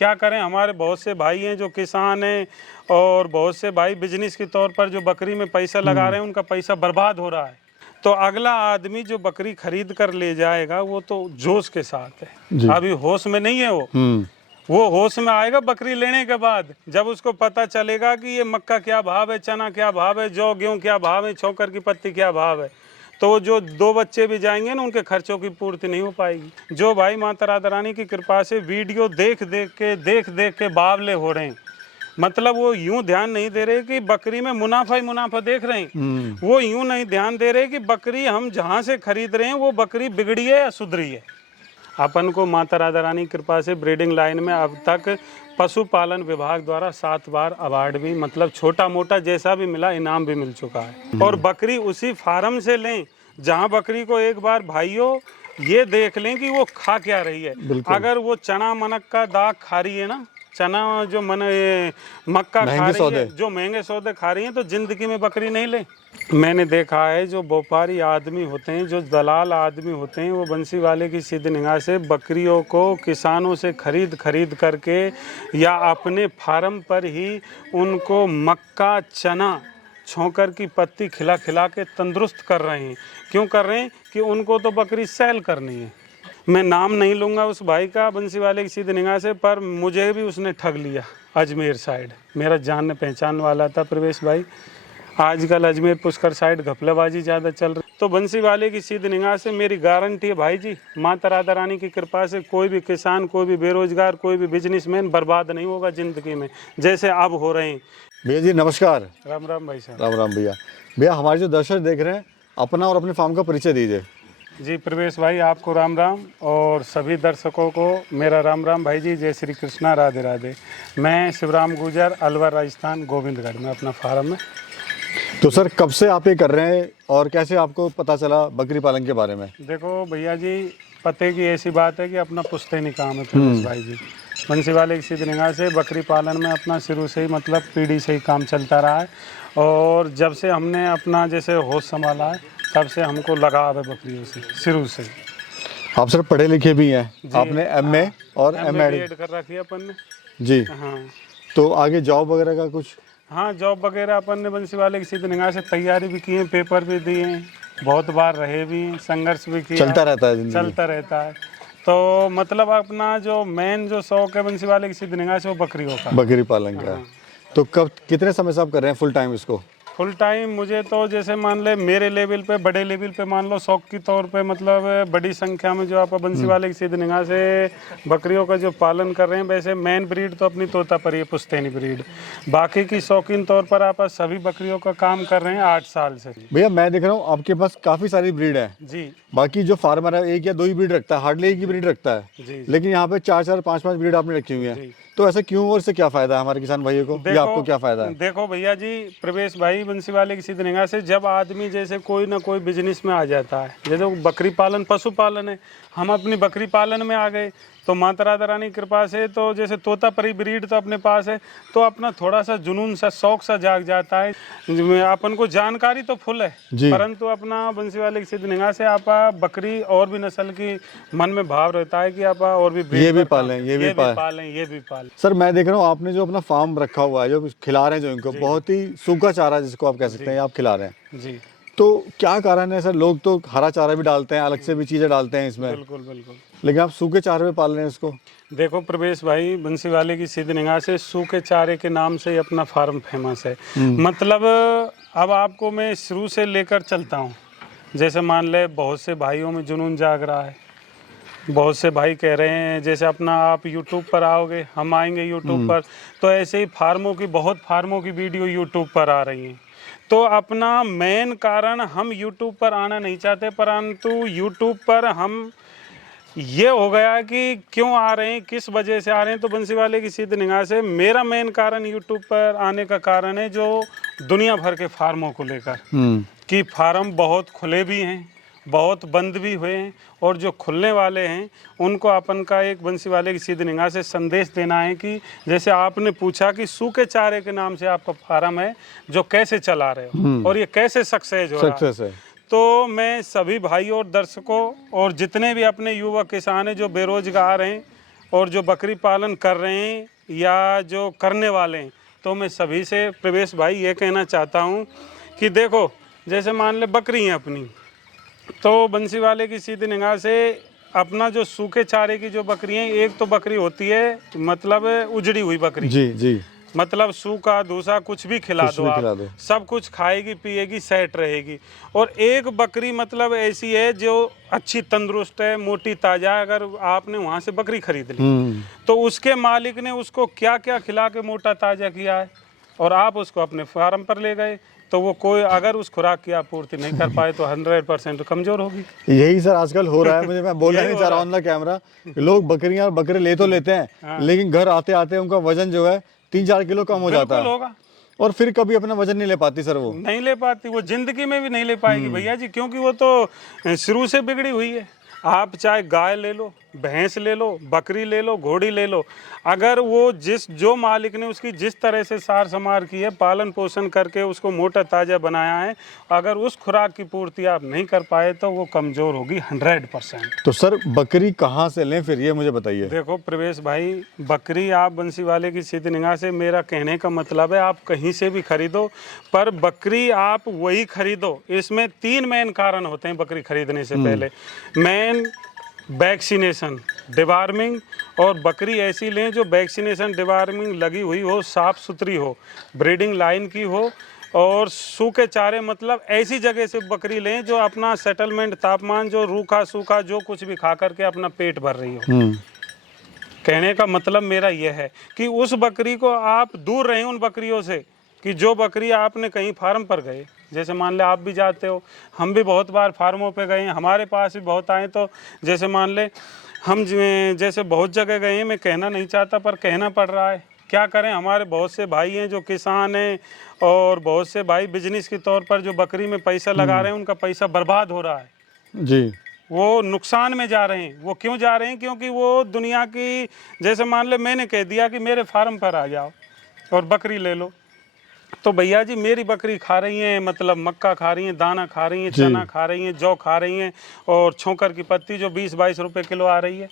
क्या करें, हमारे बहुत से भाई हैं जो किसान हैं और बहुत से भाई बिजनेस के तौर पर जो बकरी में पैसा लगा रहे हैं, उनका पैसा बर्बाद हो रहा है। तो अगला आदमी जो बकरी खरीद कर ले जाएगा वो तो जोश के साथ है, अभी होश में नहीं है वो होश में आएगा बकरी लेने के बाद, जब उसको पता चलेगा कि ये मक्का क्या भाव है, चना क्या भाव है, जौ गेहूँ क्या भाव है, छोकर की पत्ती क्या भाव है। तो जो 2 बच्चे भी जाएंगे ना, उनके खर्चों की पूर्ति नहीं हो पाएगी। जो भाई माता राधा रानी की कृपा से वीडियो देख देख के बावले हो रहे हैं, मतलब वो यूं ध्यान नहीं दे रहे कि बकरी में मुनाफा ही मुनाफा देख रहे हैं, वो यूं नहीं ध्यान दे रहे कि बकरी हम जहाँ से खरीद रहे हैं वो बकरी बिगड़ी है या सुधरी है। अपन को माता राधा रानी की कृपा से ब्रीडिंग लाइन में अब तक पशुपालन विभाग द्वारा 7 बार अवार्ड भी, मतलब छोटा मोटा जैसा भी मिला, इनाम भी मिल चुका है। और बकरी उसी फार्म से लें जहां बकरी को एक बार भाइयों ये देख लें कि वो खा क्या रही है। अगर वो चना मनक का दाग खा रही है ना, चना जो मक्का खा रही है, जो महंगे सौदे खा रही है, तो जिंदगी में बकरी नहीं ले। मैंने देखा है जो व्यापारी आदमी होते हैं, जो दलाल आदमी होते हैं, वो बंसी वाले की सीधी निगाह से बकरियों को किसानों से खरीद करके या अपने फार्म पर ही उनको मक्का चना छोकर की पत्ती खिला के तंदुरुस्त कर रहे हैं। क्यों कर रहे हैं कि उनको तो बकरी सेल करनी है। मैं नाम नहीं लूँगा उस भाई का बंसी वाले की सीधी निगाह से, पर मुझे भी उसने ठग लिया अजमेर साइड। मेरा जानने पहचान वाला था प्रवेश भाई। आजकल अजमेर पुष्कर साइड घपलाबाजी ज़्यादा चल रही, तो बंसी वाले की सीधी निगाह से मेरी गारंटी है भाई जी, माता राधा रानी की कृपा से कोई भी किसान, कोई भी बेरोजगार, कोई भी बिजनेसमैन बर्बाद नहीं होगा ज़िंदगी में, जैसे अब हो रहे हैं। भैया जी नमस्कार। राम राम भाई साहब। राम राम भैया। भैया हमारे जो दर्शक देख रहे हैं, अपना और अपने फार्म का परिचय दीजिए। जी प्रवेश भाई, आपको राम राम और सभी दर्शकों को मेरा राम राम भाई जी। जय श्री कृष्णा, राधे राधे। मैं शिवराम गुजर, अलवर राजस्थान, गोविंदगढ़ में अपना फार्म में। तो सर कब से आप ये कर रहे हैं और कैसे आपको पता चला बकरी पालन के बारे में? देखो भैया जी, पते की ऐसी बात है कि अपना पुश्तैनी काम है प्रवेश भाई जी। बंसी वाले की सीधी निगाह से बकरी पालन में अपना शुरू से ही, मतलब पीढ़ी से ही काम चलता रहा है। और जब से हमने अपना जैसे होश संभाला है, तब से हमको लगाव है बकरियों से, शुरू से। आप सर पढ़े लिखे भी हैं, आपने MA और MA कर रखी है अपन ने जी। हाँ, तो आगे जॉब वगैरह का कुछ? हाँ, जॉब वगैरह अपन ने बंसी वाले की सीधी निगाह से तैयारी भी की है, पेपर भी दिए हैं, बहुत बार रहे भी हैं, संघर्ष भी किया, चलता रहता है, चलता रहता है। तो मतलब अपना जो मेन जो शौक है बंसी वाले की सीधी निगाह से, वो बकरियों का, बकरी पालन का। तो कब कितने समय से आप कर रहे हैं फुल टाइम इसको? फुल टाइम मुझे तो जैसे मान ले मेरे लेवल पे, बड़े लेवल पे मान लो शौक की तौर पे, मतलब बड़ी संख्या में जो आप बंसी वाले की सीधी निगाह से बकरियों का जो पालन कर रहे हैं, वैसे मेन ब्रीड तो अपनी तोतापरी है, पुश्तैनी ब्रीड। बाकी की शौकीन तौर पर आप सभी बकरियों का काम कर रहे हैं 8 साल से। भैया मैं देख रहा हूँ आपके पास काफ़ी सारी ब्रीड है जी। बाकी जो फार्मर है 1 या 2 ही ब्रीड रखता है, हार्डली 1 ही ब्रीड रखता है जी। लेकिन यहाँ पे 4-4, 5-5 ब्रीड आपने रखी हुई है। तो ऐसा क्यों और इससे क्या फायदा है हमारे किसान भाइयों को, या आपको क्या फायदा है? देखो भैया जी, प्रवेश भाई, बंसी वाले की सीधी निगाह से जब आदमी जैसे कोई ना कोई बिजनेस में आ जाता है, जैसे बकरी पालन, पशुपालन है, हम अपनी बकरी पालन में आ गए, तो माता राधा रानी की कृपा से तो जैसे तोतापरी ब्रीड तो अपने पास है, तो अपना थोड़ा सा जुनून सा, शौक सा जाग जाता है। अपन को जानकारी तो फुल है, परंतु अपना बंसी वाले की सीधी निगाह से आप बकरी और भी नस्ल की मन में भाव रहता है कि आप और भी ये भी पालें, ये भी पालें। सर मैं देख रहा हूँ आपने जो अपना फार्म रखा हुआ है, जो खिला रहे हैं जो इनको, बहुत ही सूखा चारा जिसको आप कह सकते हैं आप खिला रहे हैं जी। तो क्या कारण है सर? लोग तो हरा चारा भी डालते हैं, अलग से भी चीजें डालते हैं इसमें, बिल्कुल बिल्कुल, लेकिन आप सूखे चारे पे पाल रहे हैं इसको। देखो प्रवेश भाई, बंसी वाले की सीधी निगाह से सूखे चारे के नाम से ही अपना फार्म फेमस है। मतलब अब आपको मैं शुरू से लेकर चलता हूँ, जैसे मान ले बहुत से भाइयों में जुनून जाग रहा है, बहुत से भाई कह रहे हैं जैसे अपना आप यूट्यूब पर आओगे, हम आएंगे यूट्यूब पर, तो ऐसे ही बहुत फार्मों की वीडियो यूट्यूब पर आ रही हैं। तो अपना मेन कारण, हम यूट्यूब पर आना नहीं चाहते, परंतु यूट्यूब पर हम ये हो गया कि क्यों आ रहे हैं, किस वजह से आ रहे हैं। तो बंसी वाले की सीधी निगाह से मेरा मेन कारण यूट्यूब पर आने का कारण है जो दुनिया भर के फार्मों को लेकर, कि फार्म बहुत खुले भी हैं, बहुत बंद भी हुए हैं, और जो खुलने वाले हैं उनको अपन का एक बंसी वाले की सीधी निगाह से संदेश देना है कि जैसे आपने पूछा कि सूखे चारे के नाम से आपका फार्म है जो कैसे चला रहे हो और ये कैसे सक्सेस हो रहा है। तो मैं सभी भाई और दर्शकों और जितने भी अपने युवा किसान हैं जो बेरोजगार हैं, और जो बकरी पालन कर रहे हैं या जो करने वाले हैं, तो मैं सभी से प्रवेश भाई ये कहना चाहता हूँ कि देखो, जैसे मान ले बकरी हैं अपनी, तो बंसी वाले की सीधी निगाह से अपना जो सूखे चारे की जो बकरी हैं, एक तो बकरी होती है मतलब उजड़ी हुई बकरी, जी जी, मतलब सूखा दूसरा कुछ भी खिला कुछ दो भी आप, खिला दो। सब कुछ खाएगी पिएगी सेट रहेगी। और एक बकरी मतलब ऐसी है जो अच्छी तंदुरुस्त है, मोटी ताजा है। अगर आपने वहां से बकरी खरीद ली तो उसके मालिक ने उसको क्या क्या खिला के मोटा ताजा किया है, और आप उसको अपने फार्म पर ले गए, तो वो कोई अगर उस खुराक की आपूर्ति नहीं कर पाए तो 100% कमजोर होगी। यही सर आजकल हो रहा है। मुझे, मैं बोलना नहीं चाह रहा ऑन द कैमरा, लोग बकरियां और बकरे ले तो लेते हैं, लेकिन घर आते आते उनका वजन जो है 3-4 किलो कम हो जाता है, होगा, और फिर कभी अपना वजन नहीं ले पाती सर, वो नहीं ले पाती, वो जिंदगी में भी नहीं ले पाएगी भैया जी, क्योंकि वो तो शुरू से बिगड़ी हुई है। आप चाहे गाय ले लो, भैंस ले लो, बकरी ले लो, घोड़ी ले लो, अगर वो जो मालिक ने उसकी जिस तरह से सार संभार की है, पालन पोषण करके उसको मोटा ताजा बनाया है, अगर उस खुराक की पूर्ति आप नहीं कर पाए तो वो कमजोर होगी 100%। तो सर बकरी कहाँ से लें फिर, ये मुझे बताइए। देखो प्रवेश भाई, बकरी आप बंसी वाले की सीधी निगाह से, मेरा कहने का मतलब है आप कहीं से भी खरीदो, पर बकरी आप वही खरीदो। इसमें 3 मेन कारण होते हैं बकरी खरीदने से पहले। मेन वैक्सीनेशन, डिवार्मिंग, और बकरी ऐसी लें जो वैक्सीनेशन डिवार्मिंग लगी हुई हो, साफ़ सुथरी हो, ब्रीडिंग लाइन की हो, और सूखे चारे मतलब ऐसी जगह से बकरी लें जो अपना सेटलमेंट तापमान, जो रूखा सूखा जो कुछ भी खा करके अपना पेट भर रही हो। कहने का मतलब मेरा यह है कि उस बकरी को आप दूर रहें उन बकरियों से, कि जो बकरी आपने कहीं फार्म पर गए, जैसे मान ले आप भी जाते हो, हम भी बहुत बार फार्मों पे गए हैं, हमारे पास भी बहुत आए, तो जैसे मान ले हम जैसे बहुत जगह गए हैं, मैं कहना नहीं चाहता पर कहना पड़ रहा है, क्या करें, हमारे बहुत से भाई हैं जो किसान हैं, और बहुत से भाई बिजनेस के तौर पर जो बकरी में पैसा लगा रहे हैं, उनका पैसा बर्बाद हो रहा है जी, वो नुकसान में जा रहे हैं। वो क्यों जा रहे हैं? क्योंकि वो दुनिया की, जैसे मान ले मैंने कह दिया कि मेरे फार्म पर आ जाओ और बकरी ले लो, तो भैया जी मेरी बकरी खा रही हैं, मतलब मक्का खा रही हैं, दाना खा रही हैं, चना खा रही हैं, जौ खा रही हैं, और छोकर की पत्ती जो 20-22 रुपए किलो आ रही है,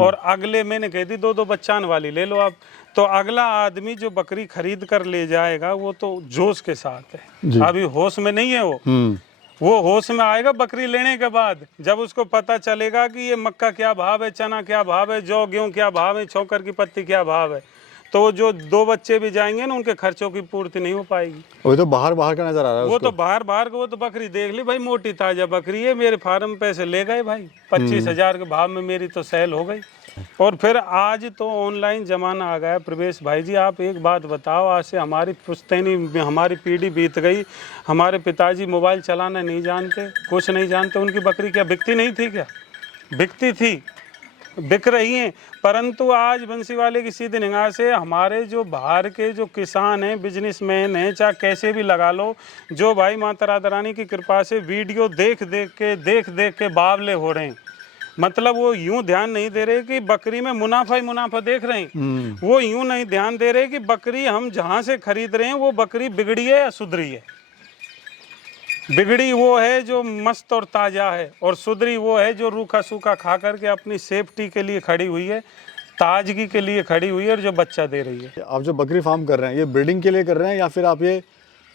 और अगले मैंने कह दी 2-2 बच्चान वाली ले लो आप। तो अगला आदमी जो बकरी खरीद कर ले जाएगा वो तो जोश के साथ है, अभी होश में नहीं है वो होश में आएगा बकरी लेने के बाद, जब उसको पता चलेगा कि ये मक्का क्या भाव है, चना क्या भाव है, जौ गेहूँ क्या भाव है, छोकर की पत्ती क्या भाव है, तो जो 2 बच्चे भी जाएंगे ना, उनके खर्चों की पूर्ति नहीं हो पाएगी। वो तो बाहर का नजर आ रहा है, वो तो बाहर का, वो तो बकरी देख ली भाई, मोटी ताजा बकरी है, मेरे फार्म पैसे ले गए भाई, 25,000 के भाव में मेरी तो सेल हो गई। और फिर आज तो ऑनलाइन जमाना आ गया प्रवेश भाई जी, आप एक बात बताओ, आज से हमारी पुश्तैनी, हमारी पीढ़ी बीत गई, हमारे पिताजी मोबाइल चलाना नहीं जानते, कुछ नहीं जानते, उनकी बकरी क्या बिकती नहीं थी? क्या बिकती थी, बिक रही हैं। परंतु आज बंसी वाले की सीधी निगाह से हमारे जो बाहर के जो किसान हैं, बिजनेसमैन हैं, चाहे कैसे भी लगा लो, जो भाई माता राधा रानी की कृपा से वीडियो देख देख के बावले हो रहे हैं, मतलब वो यूं ध्यान नहीं दे रहे कि बकरी में मुनाफा ही मुनाफा देख रहे हैं, वो यूं नहीं ध्यान दे रहे कि बकरी हम जहां से खरीद रहे हैं वो बकरी बिगड़ी है या सुधरी है। बिगड़ी वो है जो मस्त और ताज़ा है, और सुधरी वो है जो रूखा सूखा खा करके अपनी सेफ्टी के लिए खड़ी हुई है, ताजगी के लिए खड़ी हुई है, और जो बच्चा दे रही है। आप जो बकरी फार्म कर रहे हैं, ये ब्रीडिंग के लिए कर रहे हैं या फिर आप ये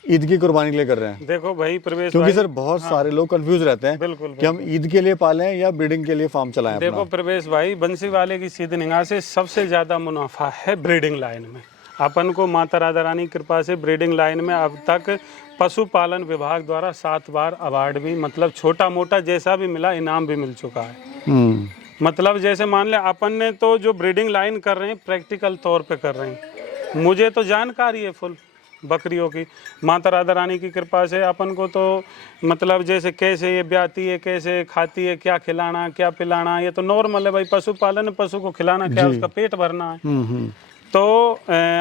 ईद की कुर्बानी के लिए कर रहे हैं? देखो भाई प्रवेश, क्योंकि सर बहुत सारे लोग कंफ्यूज रहते हैं बिल्कुल कि हम ईद के लिए पालें या ब्रीडिंग के लिए फार्म चलाएं। देखो प्रवेश भाई, बंसी वाले की सीधी निगाह से सबसे ज़्यादा मुनाफा है ब्रीडिंग लाइन में। अपन को माता राधा रानी की कृपा से ब्रीडिंग लाइन में अब तक पशुपालन विभाग द्वारा 7 बार अवार्ड भी, मतलब छोटा मोटा जैसा भी मिला, इनाम भी मिल चुका है। मतलब जैसे मान ले अपन ने तो जो ब्रीडिंग लाइन कर रहे हैं प्रैक्टिकल तौर पे कर रहे हैं, मुझे तो जानकारी है फुल बकरियों की, माता राधा रानी की कृपा से अपन को तो मतलब जैसे कैसे ये ब्याती है, कैसे खाती है, क्या खिलाना क्या पिलाना, ये तो नॉर्मल है भाई, पशुपालन है, पशु को खिलाना क्या, उसका पेट भरना है। तो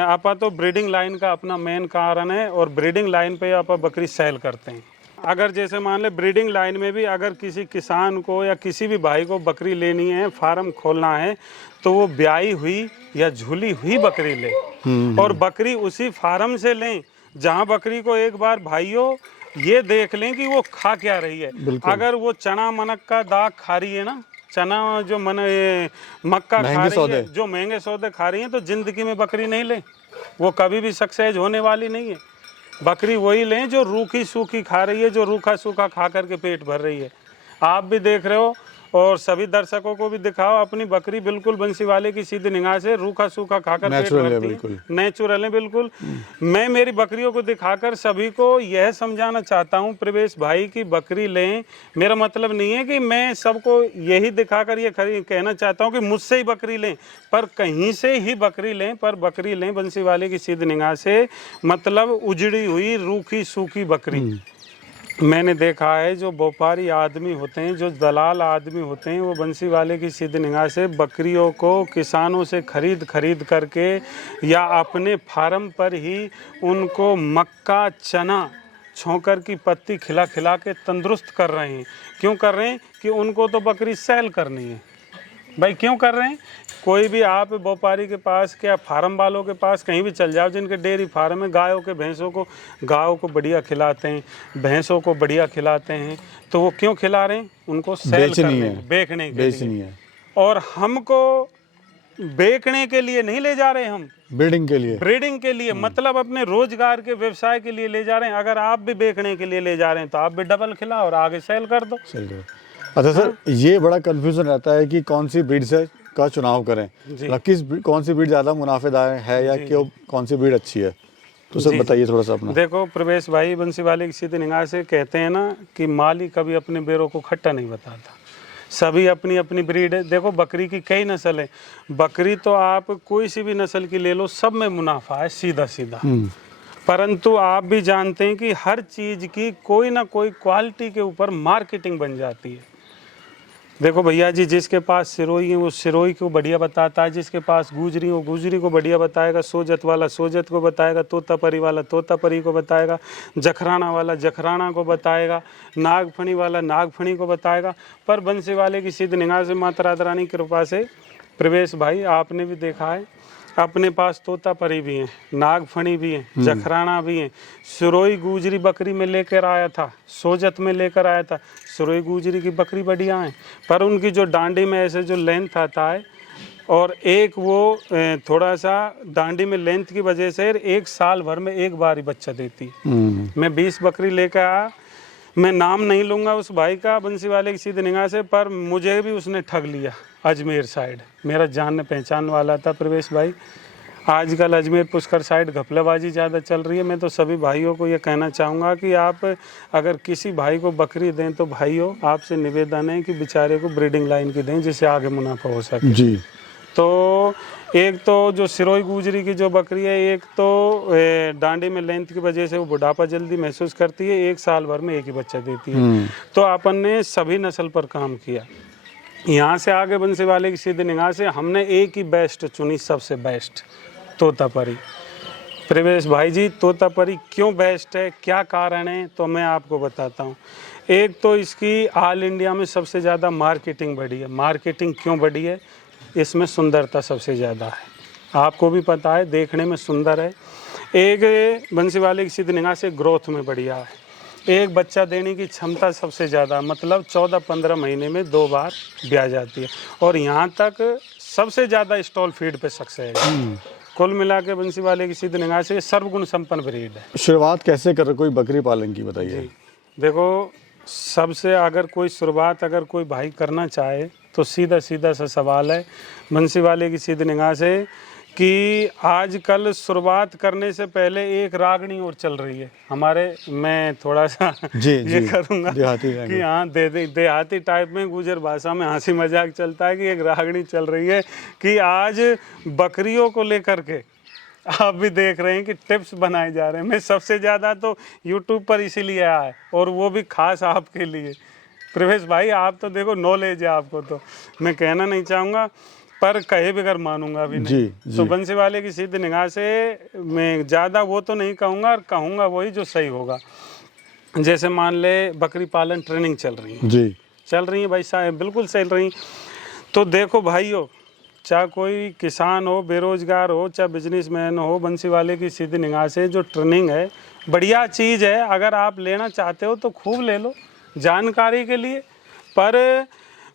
आपा तो ब्रीडिंग लाइन का अपना मेन कारण है, और ब्रीडिंग लाइन पे आपा बकरी सेल करते हैं। अगर जैसे मान ले ब्रीडिंग लाइन में भी अगर किसी किसान को या किसी भी भाई को बकरी लेनी है, फार्म खोलना है, तो वो ब्याई हुई या झूली हुई बकरी ले, और बकरी उसी फार्म से लें जहाँ बकरी को एक बार भाइयों ये देख लें कि वो खा क्या रही है। अगर वो चना मनक का दाग खा रही है ना, चना जो ये मक्का खा महंगे रही सौदे। है, जो महंगे सौदे खा रही हैं, तो जिंदगी में बकरी नहीं ले, वो कभी भी सक्सेस होने वाली नहीं है। बकरी वही लें जो रूखी सूखी खा रही है, जो रूखा सूखा खा करके पेट भर रही है। आप भी देख रहे हो और सभी दर्शकों को भी दिखाओ, अपनी बकरी बिल्कुल बंसी वाले की सीधी निगाह से रूखा सूखा खाकर पेट नेचुरल है भरती बिल्कुल। है, नेचुरल है बिल्कुल। मैं मेरी बकरियों को दिखाकर सभी को यह समझाना चाहता हूं प्रवेश भाई की बकरी लें। मेरा मतलब नहीं है कि मैं सबको यही दिखाकर ये कहना चाहता हूं कि मुझसे ही बकरी लें, पर कहीं से ही बकरी लें, पर बकरी लें बंसी वाले की सीधी निगाह से, मतलब उजड़ी हुई रूखी सूखी बकरी। मैंने देखा है जो व्यापारी आदमी होते हैं, जो दलाल आदमी होते हैं, वो बंसी वाले की सीधी निगाह से बकरियों को किसानों से खरीद करके या अपने फार्म पर ही उनको मक्का चना छोंकर की पत्ती खिला खिला के तंदुरुस्त कर रहे हैं। क्यों कर रहे हैं? कि उनको तो बकरी सेल करनी है। भाई क्यों कर रहे हैं? कोई भी आप व्यापारी के पास, क्या फार्म वालों के पास कहीं भी चल जाओ, जिनके डेयरी फार्म है, गायों के भैंसों को, गायों को बढ़िया खिलाते हैं, भैंसों को बढ़िया खिलाते हैं, तो वो क्यों खिला रहे हैं? उनको सेल करने, बेचने के लिए। और हमको बेचने के लिए नहीं ले जा रहे, हम ब्रीडिंग के लिए मतलब अपने रोजगार के व्यवसाय के लिए ले जा रहे हैं। अगर आप भी बेचने के लिए ले जा रहे हैं तो आप भी डबल खिलाओ और आगे सेल कर दो। अच्छा सर, ये बड़ा कंफ्यूजन रहता है कि कौन सी ब्रीड से का चुनाव करें, कौन सी ब्रीड ज्यादा मुनाफेदार है या क्यों, कौन सी ब्रीड अच्छी है, तो सर बताइए थोड़ा सा अपना। देखो प्रवेश भाई, बंसी वाले की सीधी निगाह से कहते हैं ना कि माली कभी अपने बेरों को खट्टा नहीं बताता, सभी अपनी अपनी ब्रीड है। देखो बकरी की कई नस्ल है, बकरी तो आप कोई सी भी नस्ल की ले लो, सब में मुनाफा है सीधा सीधा। परंतु आप भी जानते हैं कि हर चीज की कोई ना कोई क्वालिटी के ऊपर मार्केटिंग बन जाती है। देखो भैया जी, जिसके पास सिरोही है वो सिरोही को बढ़िया बताता है, जिसके पास गुजरी वो गुजरी को बढ़िया बताएगा, सोजत वाला सोजत को बताएगा, तोतापरी वाला तोतापरी को बताएगा, जखराना वाला जखराना को बताएगा, नागफणी वाला नागफणी को बताएगा। पर बंसी वाले की सीधी निगाह से, माता राधा रानी की कृपा से प्रवेश भाई, आपने भी देखा है, अपने पास तोतापरी भी हैं, नागफणी भी हैं, जखराना भी हैं। सिरोही गुजरी बकरी में लेकर आया था, सोजत में लेकर आया था। सिरोही गुजरी की बकरी बढ़िया है, पर उनकी जो डांडी में ऐसे जो लेंथ आता है, और एक वो थोड़ा सा डांडी में लेंथ की वजह से एक साल भर में एक बार ही बच्चा देती है। मैं 20 बकरी लेकर आया, मैं नाम नहीं लूँगा उस भाई का बंसी वाले की सीधी निगाह से, पर मुझे भी उसने ठग लिया। अजमेर साइड मेरा जान पहचान वाला था प्रवेश भाई। आजकल अजमेर पुष्कर साइड घपलाबाजी ज़्यादा चल रही है। मैं तो सभी भाइयों को ये कहना चाहूँगा कि आप अगर किसी भाई को बकरी दें तो भाइयों आपसे निवेदन है कि बेचारे को ब्रीडिंग लाइन की दें, जिससे आगे मुनाफा हो सके जी। तो एक तो जो सिरोही गुजरी की जो बकरी है, एक तो डांडी में लेंथ की वजह से वो बुढ़ापा जल्दी महसूस करती है, एक साल भर में एक ही बच्चा देती है। तो अपन ने सभी नस्ल पर काम किया। यहाँ से आगे बंसी वाले की सीधी निगाह से हमने एक ही बेस्ट चुनी, सबसे बेस्ट तोतापरी। प्रवेश भाई जी, तोतापरी क्यों बेस्ट है, क्या कारण है, तो मैं आपको बताता हूँ। एक तो इसकी ऑल इंडिया में सबसे ज़्यादा मार्केटिंग बढ़ी है। मार्केटिंग क्यों बढ़ी है? इसमें सुंदरता सबसे ज़्यादा है, आपको भी पता है, देखने में सुंदर है। एक बंसी वाले की सीधी निगाह से ग्रोथ में बढ़िया है। एक बच्चा देने की क्षमता सबसे ज़्यादा, मतलब 14-15 महीने में 2 बार ब्याह जाती है। और यहाँ तक सबसे ज़्यादा स्टॉल फीड पे सक्सेस है। कुल मिला के बंसी वाले की सीधी निगाह से सर्वगुण संपन्न ब्रीड है। शुरुआत कैसे कर रहे कोई बकरी पालन की, बताइए। देखो, सबसे अगर कोई शुरुआत अगर कोई भाई करना चाहे तो सीधा सा सवाल है बंसी वाले की सीधी निगाह से कि आजकल शुरुआत करने से पहले एक रागनी और चल रही है हमारे, मैं थोड़ा सा ये करूँगा कि हाँ देहाती टाइप में गुजर भाषा में हंसी मजाक चलता है कि एक रागनी चल रही है कि आज बकरियों को लेकर के आप भी देख रहे हैं कि टिप्स बनाए जा रहे हैं। मैं सबसे ज़्यादा तो यूट्यूब पर इसीलिए आया है, और वो भी खास आपके लिए। प्रवेश भाई, आप तो देखो नॉलेज है आपको, तो मैं कहना नहीं चाहूँगा पर कहे बगैर मानूंगा भी नहीं। तो बंसी वाले की सीधी निगाह से मैं ज़्यादा वो तो नहीं कहूँगा, और कहूँगा वही जो सही होगा। जैसे मान ले बकरी पालन ट्रेनिंग चल रही है जी, चल रही है भाई साहब, बिल्कुल चल रही। तो देखो भाइयों, चाहे कोई किसान हो, बेरोजगार हो, चाहे बिजनेसमैन हो, बंसी वाले की सीधी निगाह से जो ट्रेनिंग है बढ़िया चीज़ है। अगर आप लेना चाहते हो तो खूब ले लो जानकारी के लिए। पर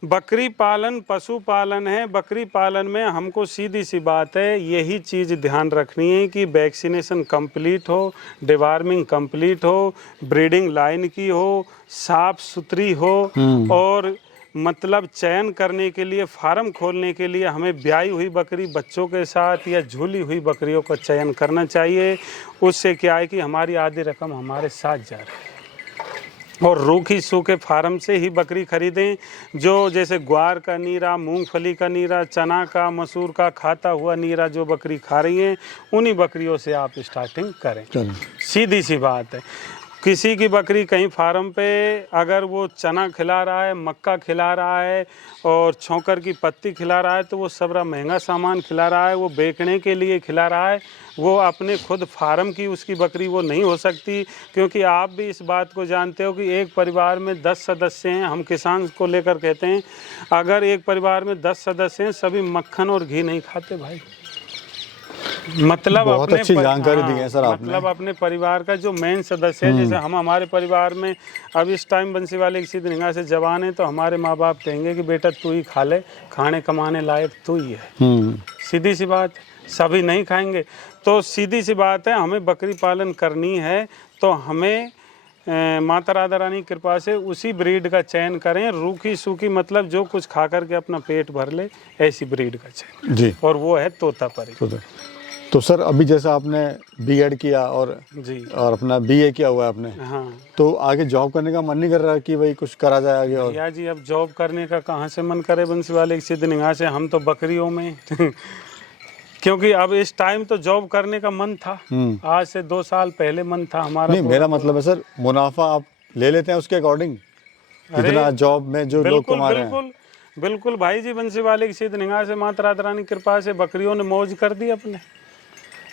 बकरी पालन पशुपालन है। बकरी पालन में हमको सीधी सी बात है, यही चीज़ ध्यान रखनी है कि वैक्सीनेशन कंप्लीट हो, डिवार्मिंग कंप्लीट हो, ब्रीडिंग लाइन की हो, साफ सुथरी हो, और मतलब चयन करने के लिए, फार्म खोलने के लिए हमें ब्याई हुई बकरी बच्चों के साथ या झूली हुई बकरियों का चयन करना चाहिए। उससे क्या है कि हमारी आधी रकम हमारे साथ जा रही है। और रूखी सूखे फार्म से ही बकरी खरीदें, जो जैसे ग्वार का नीरा, मूंगफली का नीरा, चना का, मसूर का खाता हुआ नीरा जो बकरी खा रही हैं, उन्हीं बकरियों से आप स्टार्टिंग करें। सीधी सी बात है। किसी की बकरी कहीं फार्म पे अगर वो चना खिला रहा है, मक्का खिला रहा है और छौंकर की पत्ती खिला रहा है, तो वो सबरा महंगा सामान खिला रहा है, वो बेचने के लिए खिला रहा है। वो अपने खुद फार्म की उसकी बकरी वो नहीं हो सकती, क्योंकि आप भी इस बात को जानते हो कि एक परिवार में 10 सदस्य हैं। हम किसान को लेकर कहते हैं, अगर एक परिवार में 10 सदस्य हैं, सभी मक्खन और घी नहीं खाते भाई। मतलब बहुत अच्छी जानकारी दी है सर आपने। मतलब अपने परिवार का जो मेन सदस्य है, जैसे हम हमारे परिवार में अब इस टाइम बंसी वाले की सीधी निगाह से जवान है, तो हमारे माँ बाप कहेंगे कि बेटा तू ही खा ले, खाने कमाने लायक तू ही है। सीधी सी बात, सभी नहीं खाएंगे। तो सीधी सी बात है, हमें बकरी पालन करनी है तो हमें माता राधा रानी की कृपा से उसी ब्रीड का चयन करें, रूखी सूखी मतलब जो कुछ खा करके अपना पेट भर ले, ऐसी ब्रीड का चयन जी। और वो है तोतापरी। तो सर अभी जैसा आपने बीएड किया और जी और अपना बीए किया हुआ है आपने, हाँ, तो आगे जॉब करने का मन नहीं कर रहा कि भाई कुछ करा जाए आगे? और या जी अब जॉब करने का कहाँ से मन करे बंसी वाले की सीधी निगाह से, हम तो बकरियों में क्योंकि अब इस टाइम तो जॉब करने का मन था, आज से 2 साल पहले मन था हमारा। नहीं, मेरा मतलब है सर, मुनाफा आप ले लेते हैं उसके अकॉर्डिंग, इतना जॉब में जो लोग कमा रहे हैं। बिल्कुल भाई जी, बंसी वाले की सीधी निगाह से माता राधा रानी की कृपा से बकरियों ने मौज कर दी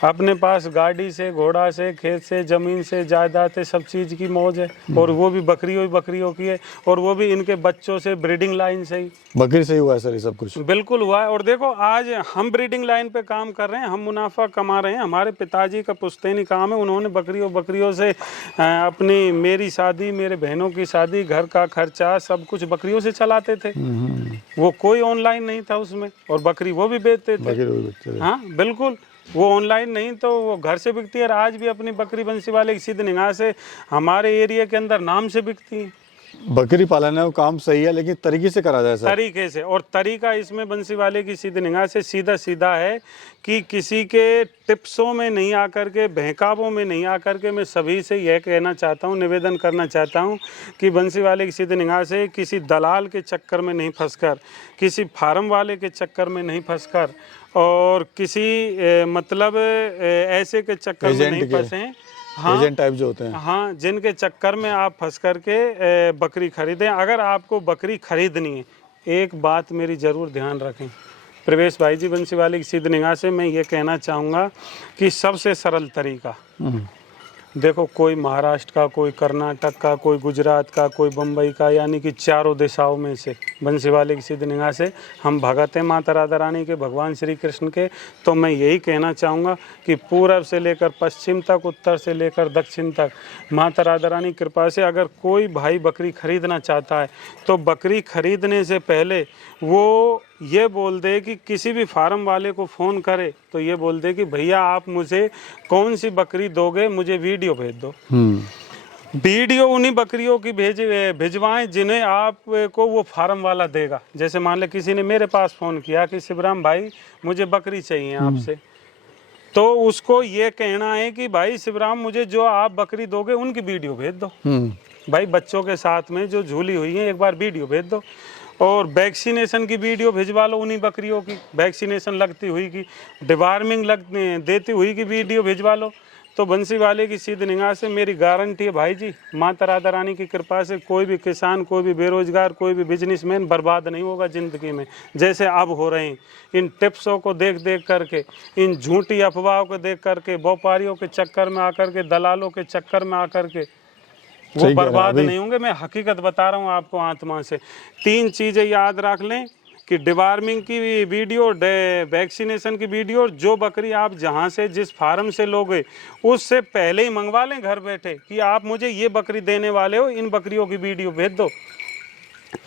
अपने पास, गाड़ी से, घोड़ा से, खेत से, जमीन से, जायदाद से, सब चीज़ की मौज है। और वो भी बकरियों की है, और वो भी इनके बच्चों से, ब्रीडिंग लाइन से ही। बकरी से ही हुआ है सर ये सब कुछ? बिल्कुल हुआ है। और देखो आज हम ब्रीडिंग लाइन पे काम कर रहे हैं, हम मुनाफा कमा रहे हैं। हमारे पिताजी का पुश्तैनी काम है, उन्होंने बकरियों से अपनी, मेरी शादी, मेरे बहनों की शादी, घर का खर्चा सब कुछ बकरियों से चलाते थे। वो कोई ऑनलाइन नहीं था उसमें, और बकरी वो भी बेचते थे। हाँ बिल्कुल, वो ऑनलाइन नहीं तो वो घर से बिकती है। आज भी अपनी बकरी बंसी वाले की सीधी निगाह से हमारे एरिया के अंदर नाम से बिकती है। बकरी पालन है वो काम सही है, लेकिन तरीके से करा जाए सर। तरीके से, और तरीका इसमें बंसी वाले की सीधी निगाह से सीधा है कि किसी के टिप्सों में नहीं आकर के, बहकावों में नहीं आकर के, मैं सभी से यह कहना चाहता हूँ, निवेदन करना चाहता हूँ कि बंसी वाले की सीधी निगाह से किसी दलाल के चक्कर में नहीं फंसकर, किसी फार्म वाले के चक्कर में नहीं फंसकर, और किसी मतलब ऐसे के चक्कर में नहीं फंसे। हाँ, एजेंट टाइप जो होते हैं, हाँ, जिनके चक्कर में आप फंस करके बकरी खरीदें। अगर आपको बकरी खरीदनी है, एक बात मेरी ज़रूर ध्यान रखें प्रवेश भाई जी, बंसी वाले की सीधी निगाह से मैं ये कहना चाहूँगा कि सबसे सरल तरीका, देखो कोई महाराष्ट्र का, कोई कर्नाटक का, कोई गुजरात का, कोई बम्बई का, यानी कि चारों दिशाओं में से बंसी वाले की सीधी निगाह से हम भगत हैं माता राधा रानी के, भगवान श्री कृष्ण के। तो मैं यही कहना चाहूँगा कि पूरब से लेकर पश्चिम तक, उत्तर से लेकर दक्षिण तक, माता राधा रानी की कृपा से अगर कोई भाई बकरी खरीदना चाहता है, तो बकरी खरीदने से पहले वो ये बोल दे कि किसी भी फार्म वाले को फ़ोन करे तो ये बोल दे कि भैया आप मुझे कौन सी बकरी दोगे, मुझे वीडियो भेज दो। वीडियो उन्हीं बकरियों की भिजवाएं जिन्हें आपको वो फार्म वाला देगा। जैसे मान ले किसी ने मेरे पास फ़ोन किया कि शिवराम भाई मुझे बकरी चाहिए आपसे, तो उसको ये कहना है कि भाई शिवराम मुझे जो आप बकरी दोगे उनकी वीडियो भेज दो। भाई बच्चों के साथ में जो झूली हुई है एक बार वीडियो भेज दो, और वैक्सीनेशन की वीडियो भिजवा लो उन्हीं बकरियों की, वैक्सीनेशन लगती हुई की, डिवार्मिंग देती हुई की वीडियो भिजवा लो। तो बंसी वाले की सीधी निगाह से मेरी गारंटी है भाई जी, माता राधा रानी की कृपा से कोई भी किसान, कोई भी बेरोजगार, कोई भी बिजनेसमैन बर्बाद नहीं होगा ज़िंदगी में, जैसे अब हो रहे हैं। इन टिप्सों को देख करके, इन झूठी अफवाहों को देख करके, व्यापारियों के चक्कर में आकर के, दलालों के चक्कर में आकर के वो बर्बाद नहीं होंगे। मैं हकीकत बता रहा हूँ आपको आत्मा से। 3 चीज़ें याद रख लें कि डिवार्मिंग की वीडियो, वैक्सीनेशन की वीडियो, जो बकरी आप जहाँ से, जिस फार्म से लोगे उससे पहले ही मंगवा लें घर बैठे कि आप मुझे ये बकरी देने वाले हो, इन बकरियों की वीडियो भेज दो।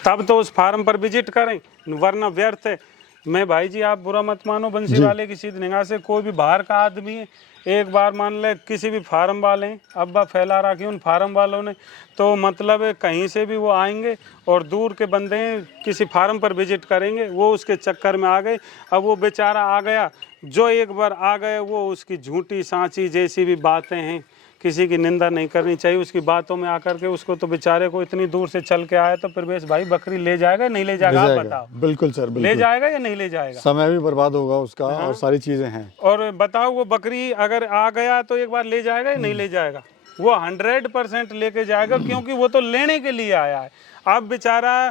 तब तो उस फार्म पर विजिट करें, वरना व्यर्थ है। मैं भाई जी, आप बुरा मत मानो, बंसी वाले की सीधी निगाह से कोई भी बाहर का आदमी है, एक बार मान ले किसी भी फार्म वाले अब्बा फैला रखी उन फार्म वालों ने, तो मतलब है कहीं से भी वो आएंगे और दूर के बंदे किसी फार्म पर विजिट करेंगे, वो उसके चक्कर में आ गए। अब वो बेचारा आ गया, जो एक बार आ गए वो उसकी झूठी सांची जैसी भी बातें हैं, किसी की निंदा नहीं करनी चाहिए उसकी बातों में आकर के। उसको तो बेचारे को इतनी दूर से चल के आया, तो प्रवेश भाई बकरी ले जाएगा या नहीं ले जाएगा, आप बताओ। बिल्कुल सर, बिल्कुल। ले जाएगा या नहीं ले जाएगा? समय भी बर्बाद होगा उसका, और सारी चीजें हैं। और बताओ वो बकरी अगर आ गया तो एक बार ले जाएगा या नहीं ले जाएगा? वो 100% लेके जाएगा, क्योंकि वो तो लेने के लिए आया है। अब बेचारा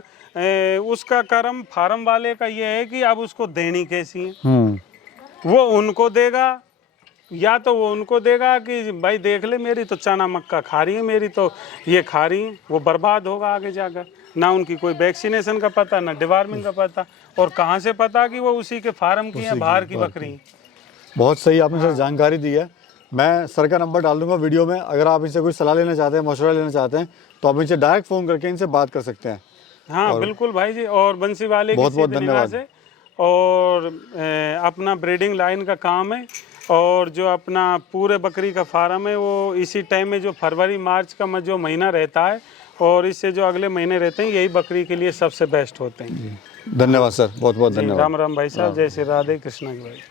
उसका कर्म फार्म वाले का ये है कि अब उसको देनी कैसी है। वो उनको देगा, या तो वो उनको देगा कि भाई देख ले मेरी तो चना मक्का खा रही है, मेरी तो ये खा रही है, वो बर्बाद होगा आगे जाकर। ना उनकी कोई वैक्सीनेशन का पता, ना डिवार्मिंग का पता, और कहाँ से पता कि वो उसी के फार्म की है, बाहर की बकरी। बहुत सही आपने सर जानकारी दी है। मैं सर का नंबर डाल दूंगा वीडियो में, अगर आप इनसे कोई सलाह लेना चाहते हैं, मशवरा लेना चाहते हैं, तो आप इनसे डायरेक्ट फ़ोन करके इनसे बात कर सकते हैं। हाँ बिल्कुल भाई जी। और बंसी वाले बहुत बहुत धन्यवाद से। और अपना ब्रीडिंग लाइन का काम है, और जो अपना पूरे बकरी का फार्म है वो इसी टाइम में जो फरवरी मार्च का जो महीना रहता है, और इससे जो अगले महीने रहते हैं, यही बकरी के लिए सबसे बेस्ट होते हैं। धन्यवाद सर, बहुत बहुत धन्यवाद। राम राम भाई साहब, जय श्री राधे कृष्णा की भाई।